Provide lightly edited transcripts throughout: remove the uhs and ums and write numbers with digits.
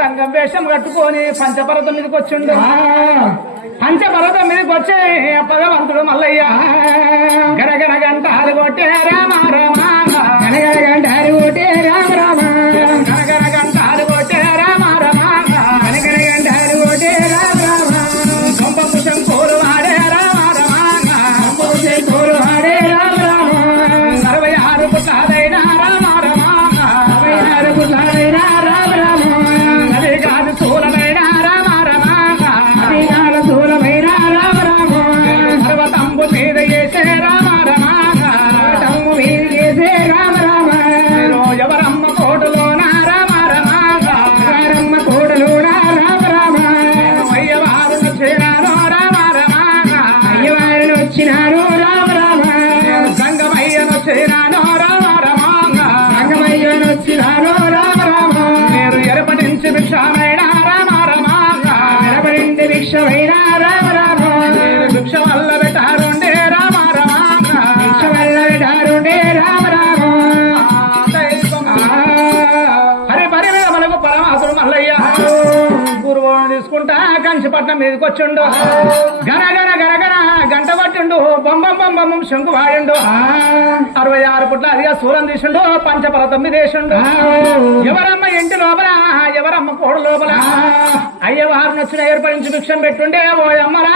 సంగం వేషం కట్టుకొని పంచపర్వతం మీదకి వచ్చిండు. పంచపర్వతం మీదకి వచ్చే భగవంతుడు మల్లయ్య గనగన గంటారు కొట్టే రామ రామ గనగన గంటారు కొట్టే రామ రామ గనగన గంటారు కొట్టే రామ రామ గనగన గంటారు కొట్టే రామ రామ కొంపపు శంకోరు వాడే రామ రామ కొంపపు శంకోరు వాడే రామ రామ 66 పుట్టాదైన రామ రామ 66 పుట్టాదైన రామ రామ అది కాదు సూరమైన రామ రామ అది కాదు సూరమైన రామ రామ పర్వతంబు మీద చేసే రామ రామ పర్వతంబు మీద చేసే రామ రామ ఎవరమ్మ కోటలోన రామ రామ ఎవరమ్మ కోటలోన రామ రామ అయ్యవారు వచ్చినారు రామ రామ అయ్యవారు వచ్చినారు రామ రామ సంగమయ్యను వచ్చినాను రామ రామ సంగమయ్యను వచ్చినాను రామ రామ మీరు ఎరపటించి భిక్షమైన రామ రామ ఎరపడింటి భిక్షమైన రామ రామ భిక్ష వల్ల పెట్టారుండే రామ రామ భిక్ష వల్ల పెట్టారుండే రామ రామ హరి పరిమళకు పరమాసుడు మల్లయ్య గురువుని తీసుకుంటా కంచిపట్నం మీదకి వచ్చిండు గనగన గనగన గంట పట్టిండు బొమ్మం బొమ్మం శంకు వాడిండు 66 పుట్ల అదిగా సూరం తీసిండు పంచపర్వతం మీద వేసిండు ఎవరమ్మ ఇంటి లోపల ఎవరమ్మ కోడ లోపల అయ్యవారిని వచ్చిన ఏర్పరించి భిక్షం పెట్టుండే ఓ అమ్మరా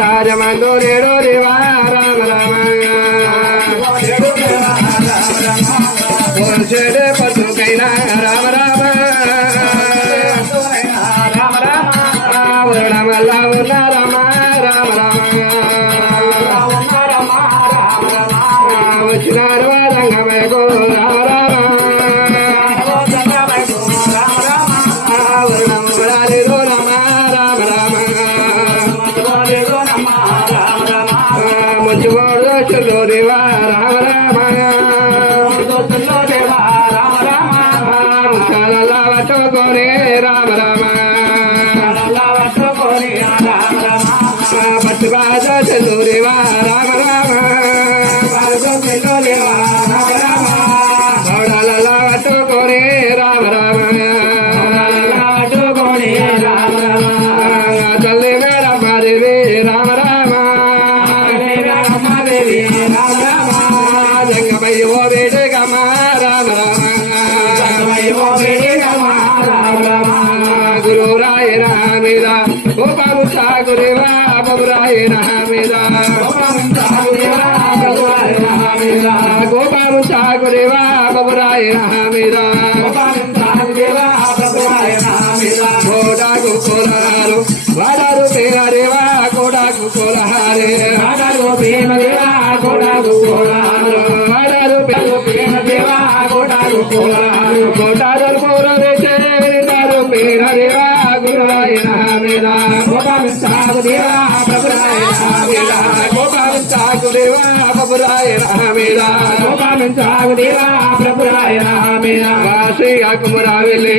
రాజమందు రేడో దేవా రామ రామ పోల్చేడే పత్రుకైనా రామ రామ వర్ణమల్ల వర్ణ రామ రామ రామ వచ్చినారు రంగమయకు రామ రామ వర్ణమురాలిరో రామ రామ రామ ముచ్చుకోడు చంద్రో దేవా రామ రామ ముచ్చాలవటోకోరే రామ రామ పట్టుబాజ చంద్రో దేవా రామ రామ గౌడాలవటోకోరే రామ రామ తల్లి మేడమ్మ దేవి రామ రామ జంగమయ్య ఓ బేటే గమ రామ రామ గురు రాయ రామేద గోపాము సాగురేవా బబురాయ రామేద గోపాము సాగురేవా బబురాయ రామేద కోడాకు కోలారు వాడారు పేరేవా కోడాకు కోలారే వాడారు ప్రేమదేవా కోడాకు కోలారు వాడారు ప్రేమదేవా కోడాకు కోలారు కోటారు కోరవేశారు పేరేవా గురురాయ రామేదా గోపాలు సాగుదేవా ప్రభురాయ రామేదా గోపాలు సాగుదేవా ప్రభురాయ రామేదా గోపాలు సాగుదేవా ప్రభురాయ రామేదా వాసి కుమరావెల్లి